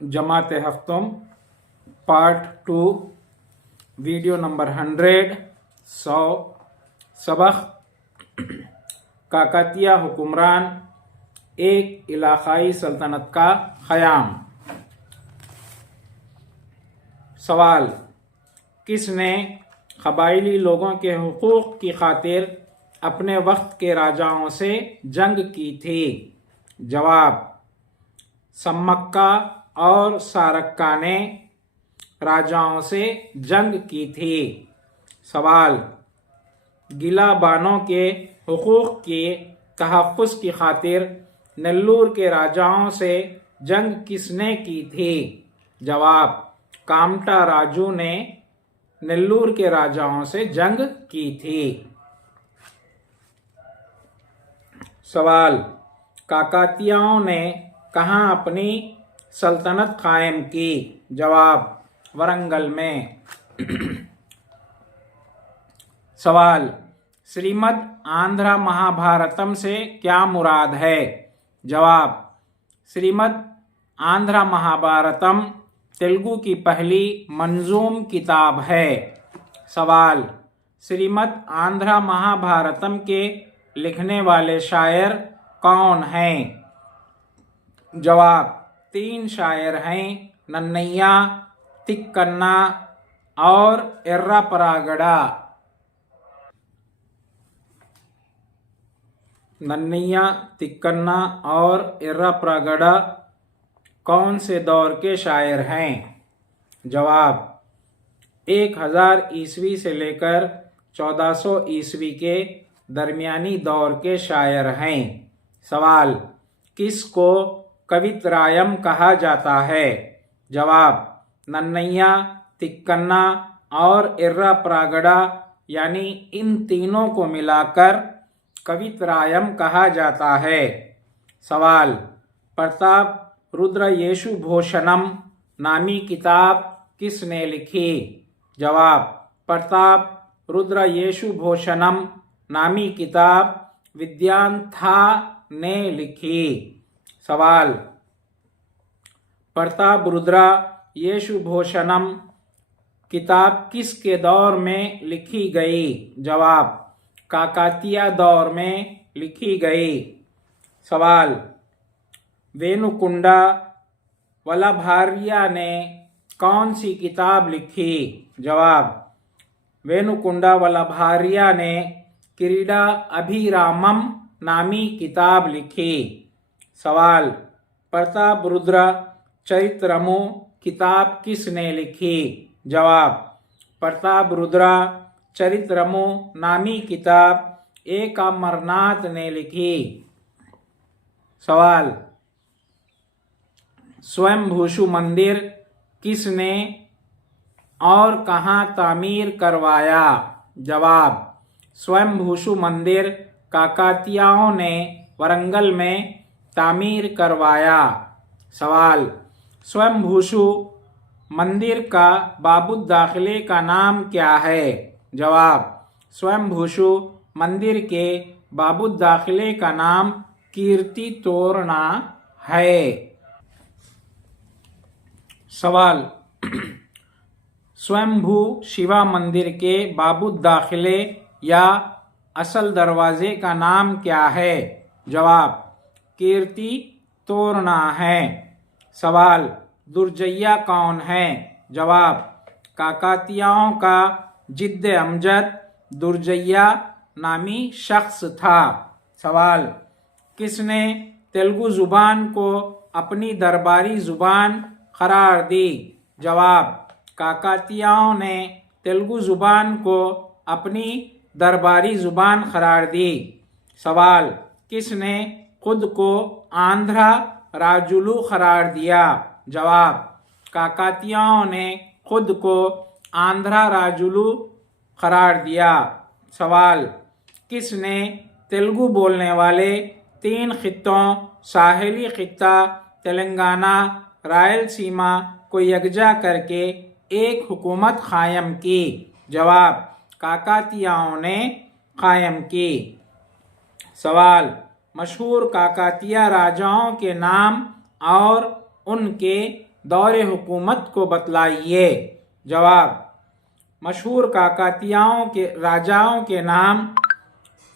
जमात हफ्तुम part 2 video number 100 सबक काकतिया हुक्मरान एक इलाकाई सल्तनत का क़याम। सवाल, किसने क़बाइली लोगों के हुकूक की खातिर अपने वक्त के राजाओं से जंग की थी? जवाब, सम्मक्का और सारक्का ने राजाओं से जंग की थी। सवाल, गिलाबानों के हुकूक के तहफ़्फ़ुज़ की खातिर नेल्लूर के राजाओं से जंग किसने की थी? जवाब, कामटा राजू ने नेल्लूर के राजाओं से जंग की थी। सवाल, काकतियाओं ने कहाँ अपनी सल्तनत कायम की? जवाब, वरंगल में। सवाल, श्रीमद् आंध्र महाभारतम से क्या मुराद है? जवाब, श्रीमद् आंध्र महाभारतम तेलुगु की पहली मंजूम किताब है। सवाल, श्रीमद् आंध्र महाभारतम के लिखने वाले शायर कौन हैं? जवाब, 3 शायर हैं, नन्नैया, तिक्कन्ना और एर्रापरागड़ा। नन्नैया, तिक्कन्ना और एर्रापरागड़ा कौन से दौर के शायर हैं? जवाब, 1000 ईस्वी से लेकर 1400 ईस्वी के दरमियानी दौर के शायर हैं। सवाल, किसको कवित्रायम कहा जाता है? जवाब, नन्नैया, तिक्कन्ना और एर्रापरागड़ा यानी इन तीनों को मिलाकर कवित्रायम कहा जाता है। सवाल, प्रताप रुद्र येशु भूषणम नामी किताब किसने लिखी? जवाब, प्रताप रुद्र येशु भूषणम नामी किताब विद्यान्था ने लिखी। सवाल, प्रताप रुद्र येशु भूषणम किताब किसके दौर में लिखी गई? जवाब, काकतिया दौर में लिखी गई। सवाल, वेनुकुंडा वल्लभार्य ने कौन सी किताब लिखी? जवाब, वेनुकुंडा वल्लभार्य ने क्रीडा अभिरामम नामी किताब लिखी। सवाल, प्रताप रुद्र चरित्रमु किताब किसने लिखी? जवाब, प्रताप रुद्र चरित्रमु नामी किताब एक अमरनाथ ने लिखी। सवाल, स्वयंभूषु मंदिर किसने और कहाँ तामीर करवाया? जवाब, स्वयंभूषु मंदिर काकतियाओं ने वरंगल में तामीर करवाया। सवाल, स्वयंभूषु मंदिर का बाबुद दाखिले का नाम क्या है? जवाब, स्वयंभूषु मंदिर के बाबुद दाखिले का नाम कीर्ति तोरणा है। सवाल, स्वयंभू शिवा मंदिर के बाबुद दाखिले या असल दरवाजे का नाम क्या है? जवाब, कीर्ति तोरणा है। सवाल, दुर्जैया कौन है? जवाब, काकतियाओं का जिद्द अमजद दुर्जैया नामी शख्स था। सवाल, किसने तेलुगु जुबान को अपनी दरबारी जुबान करार दी? जवाब, काकतियाओं ने तेलुगु जुबान को अपनी दरबारी जुबान करार दी। सवाल, किसने खुद को आंध्रा राजुलू करार दिया? जवाब, काकतियाओं ने खुद को आंध्रा राजुलू करार दिया। सवाल, किसने तेलुगु बोलने वाले 3 खित्तों साहिली खित्ता तेलंगाना रायलसीमा को यकजा करके एक हुकूमत कायम की? जवाब, काकतियाओं ने कायम की। सवाल, मशहूर काकतिया राजाओं के नाम और उनके दौरे हुकूमत को बतलाइए। जवाब, मशहूर काकतियाओं के राजाओं के नाम,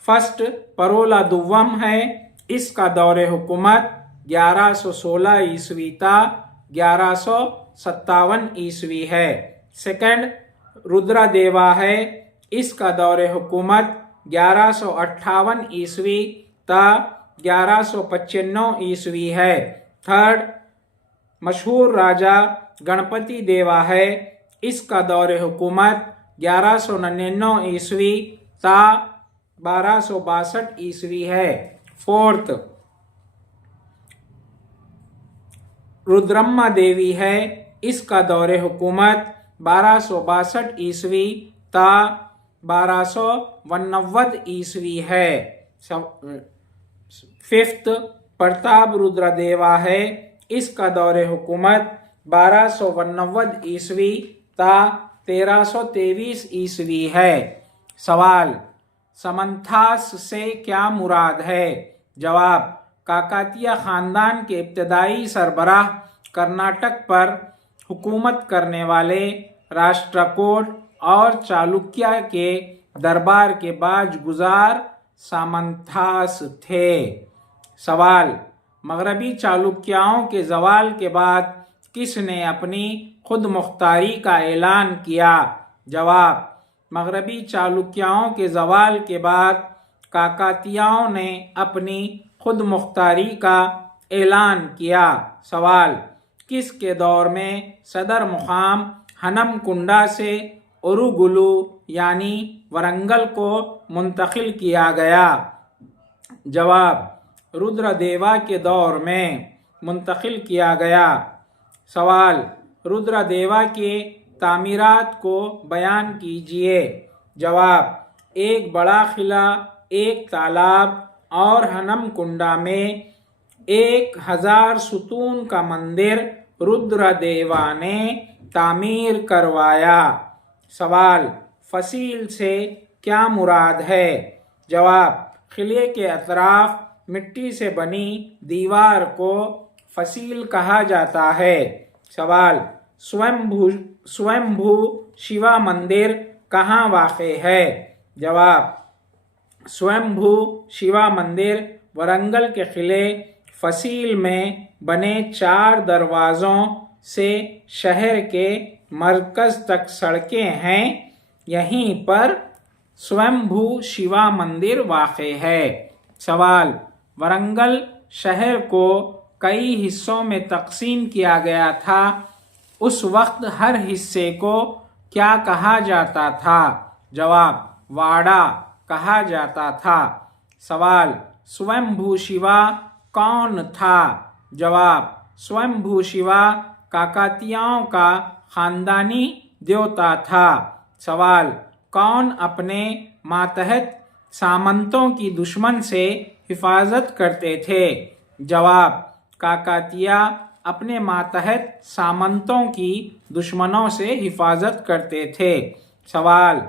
फर्स्ट परोला दुव्वम है, इसका दौरे हुकूमत 1116 ईस्वी ता 1157 ईस्वी है। सेकंड रुद्रदेवा है, इसका दौरे हुकूमत 1158 ईस्वी ता 1195 ईस्वी है। थर्ड मशहूर राजा गणपति देवा है, इसका दौरे हुकूमत 1199 ईस्वी ता 1262 ईस्वी है। फोर्थ रुद्रम्मा देवी है, इसका दौरे हुकूमत 1262 ईस्वी ता 1289 ईस्वी है। फिफ्थ प्रताप रुद्रदेवा है, इसका दौरे हुकूमत 1289 ईस्वी ता 1323 ईस्वी है। सवाल, समंथास से क्या मुराद है? जवाब, काकतीय खानदान के इब्तदाई सरबराह कर्नाटक पर हुकूमत करने वाले राष्ट्रकूट और चालुक्य के दरबार के बाजगुजार सामंथास थे। सवाल, मगरबी चालुक्यों के जवाल के बाद किसने अपनी खुद मुख्तारी का ऐलान किया? जवाब, मगरबी चालुक्यों के जवाल के बाद काकतीयों ने अपनी खुद मुख्तारी का ऐलान किया। सवाल, किसके दौर में सदर मुकाम हनमकुंडा से उरुगुलू यानी वरंगल को मुंतकिल किया गया? जवाब, रुद्रदेवा के दौर में मुंतकिल किया गया। सवाल, रुद्रदेवा के तामीरात को बयान कीजिए। जवाब, एक बड़ा किला, एक तालाब और हनमकुंडा में 1000 सुतून का मंदिर रुद्रदेवा ने तामीर करवाया। सवाल, फसील से क्या मुराद है? जवाब, किले के अतराफ मिट्टी से बनी दीवार को फसील कहा जाता है। सवाल, स्वयंभू शिवा मंदिर कहाँ वाक़े है? जवाब, स्वयंभू शिवा मंदिर वरंगल के किले फसील में बने 4 दरवाज़ों से शहर के मरकज़ तक सड़कें हैं, यहीं पर स्वयंभू शिवा मंदिर वाक़े है। सवाल, वरंगल शहर को कई हिस्सों में तकसीम किया गया था, उस वक्त हर हिस्से को क्या कहा जाता था? जवाब, वाड़ा कहा जाता था। सवाल, स्वयंभू शिवा कौन था? जवाब, स्वयंभू शिवा काकतीयों का खानदानी देवता था। सवाल, कौन अपने मातहत सामंतों की दुश्मन से हिफाजत करते थे? जवाब, काकतीय अपने मातहत सामंतों की दुश्मनों से हिफाजत करते थे। सवाल,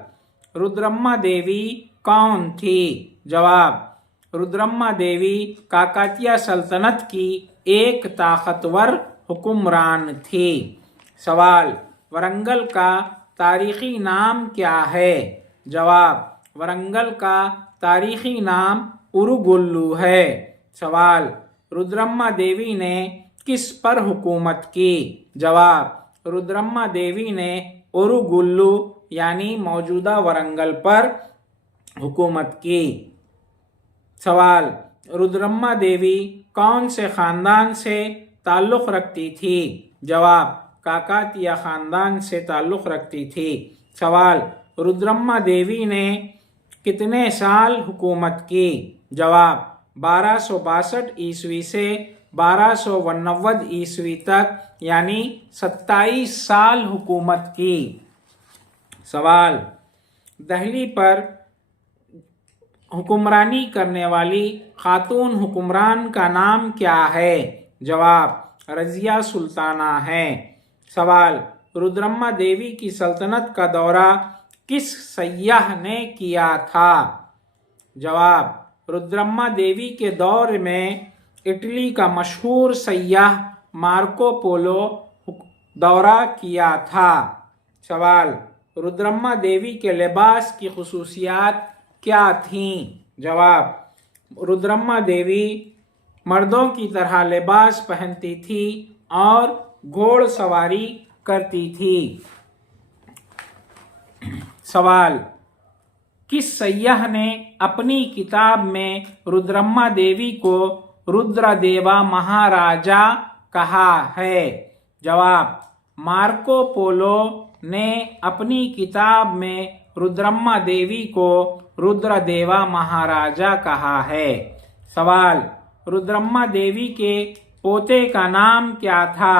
रुद्रम्मा देवी कौन थी? जवाब, रुद्रम्मा देवी काकतीय सल्तनत की एक ताकतवर हुक्मरान थी। सवाल, वरंगल का तारीखी नाम क्या है? जवाब, वरंगल का तारीखी नाम उरुगुल्लू है। सवाल, रुद्रम्मा देवी ने किस पर हुकूमत की? जवाब, रुद्रम्मा देवी ने उरुगुल्लू यानी मौजूदा वरंगल पर हुकूमत की। सवाल, रुद्रम्मा देवी कौन से खानदान से ताल्लुक़ रखती थी? जवाब, काकतीय खानदान से ताल्लुक़ रखती थी। सवाल, रुद्रम्मा देवी ने कितने साल हुकूमत की? जवाब, 1262 ईस्वी से 1289 ईस्वी तक यानी 27 साल हुकूमत की। सवाल, दहली पर हुक्मरानी करने वाली खातून हुक्मरान का नाम क्या है? जवाब, रज़िया सुल्ताना है। सवाल, रुद्रम्मा देवी की सल्तनत का दौरा किस सय्याह ने किया था? जवाब, रुद्रम्मा देवी के दौर में इटली का मशहूर सय्याह मार्को पोलो दौरा किया था। सवाल, रुद्रम्मा देवी के लिबास की खुसूसियात क्या थीं? जवाब, रुद्रम्मा देवी मर्दों की तरह लिबास पहनती थी और घोड़सवारी करती थी। सवाल, किस सय्यह ने अपनी किताब में रुद्रम्मा देवी को रुद्रदेवा महाराजा कहा है? जवाब, मार्को पोलो ने अपनी किताब में रुद्रम्मा देवी को रुद्रदेवा महाराजा कहा है। सवाल, रुद्रम्मा देवी के पोते का नाम क्या था?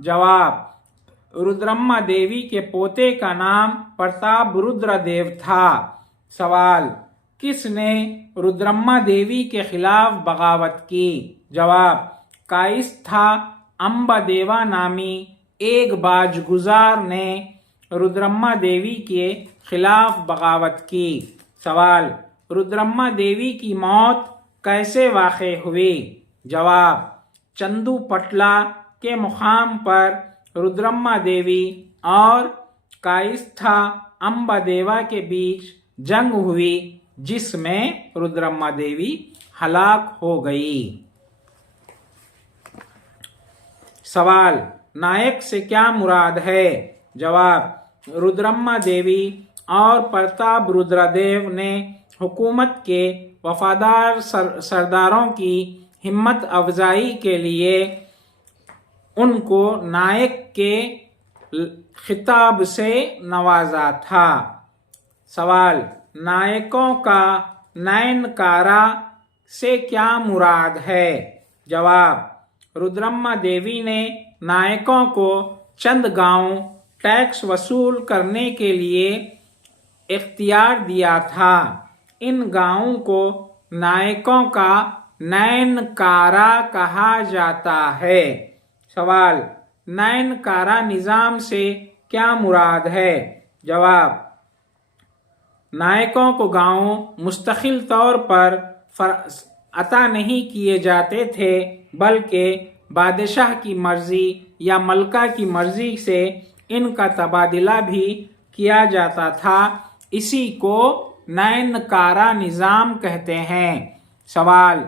जवाब, रुद्रम्मा देवी के पोते का नाम प्रताप रुद्रदेव था। सवाल, किसने रुद्रम्मा देवी के खिलाफ बगावत की? जवाब, कायस्था अम्बादेवा नामी एक बाजगुजार ने रुद्रम्मा देवी के खिलाफ बगावत की। सवाल, रुद्रम्मा देवी की मौत कैसे वाक़े हुई? जवाब, चंदू पटला के मुकाम पर रुद्रम्मा देवी और कायस्था अम्बादेवा के बीच जंग हुई, जिसमें रुद्रम्मा देवी हलाक हो गई। सवाल, नायक से क्या मुराद है? जवाब, रुद्रम्मा देवी और प्रताप रुद्रदेव ने हुकूमत के वफादार सरदारों की हिम्मत अफजाई के लिए उनको नायक के खिताब से नवाजा था। सवाल, नायकों का नयनकारा से क्या मुराद है? जवाब, रुद्रम्मा देवी ने नायकों को चंद गांव टैक्स वसूल करने के लिए इख्तियार दिया था। इन गांवों को नायकों का नयनकारा कहा जाता है। सवाल, नयनकारा निज़ाम से क्या मुराद है? जवाब, नायकों को गांव मुस्तकिल तौर पर अता नहीं किए जाते थे, बल्कि बादशाह की मर्जी या मलका की मर्जी से इनका तबादला भी किया जाता था। इसी को नयनकारा निज़ाम कहते हैं। सवाल,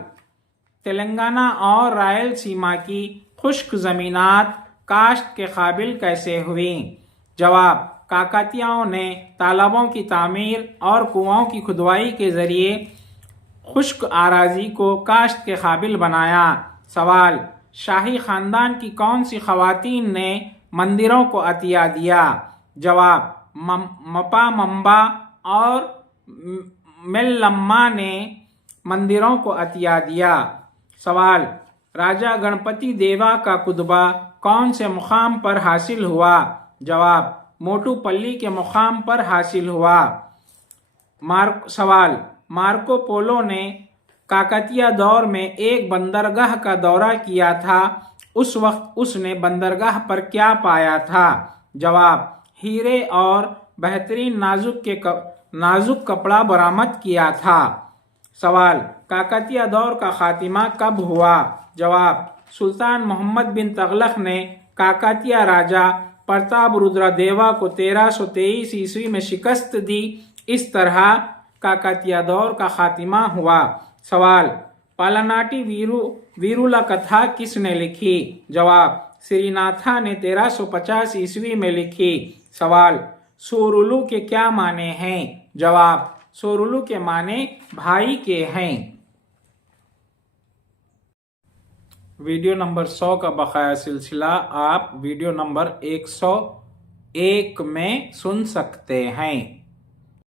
तेलंगाना और रायलसीमा की खुश्क ज़मीनात काश्त के काबिल कैसे हुई? जवाब, काकतियों ने तालाबों की तामीर और कुआं की खुदवाई के ज़रिए खुश्क आराजी को काश्त के काबिल बनाया। सवाल, शाही ख़ानदान की कौन सी ख़वातीन ने मंदिरों को अतिया दिया? जवाब, मपा मंबा और मेल्लम्मा ने मंदिरों को अतिया दिया। सवाल, राजा गणपति देवा का कुतबा कौन से मुकाम पर हासिल हुआ? जवाब, मोटूपल्ली के मुकाम पर हासिल हुआ। सवाल, मार्को पोलो ने काकतिया दौर में एक बंदरगाह का दौरा किया था। उस वक्त उसने बंदरगाह पर क्या पाया था? जवाब, हीरे और बेहतरीन नाजुक कपड़ा बरामद किया था। सवाल, काकतिया दौर का खात्मा कब हुआ? जवाब, सुल्तान मोहम्मद बिन तगलक ने काकतिया राजा प्रताप रुद्रदेवा को 1323 ईस्वी में शिकस्त दी। इस तरह काकतिया दौर का खात्मा हुआ। सवाल, पालानाटी वीरुला कथा किसने लिखी? जवाब, श्रीनाथा ने 1350 ईस्वी में लिखी। सवाल, सोरुलू के क्या माने हैं? जवाब, सोरुलू के माने भाई के हैं। वीडियो नंबर 100 का बकाया सिलसिला आप वीडियो नंबर 101 में सुन सकते हैं।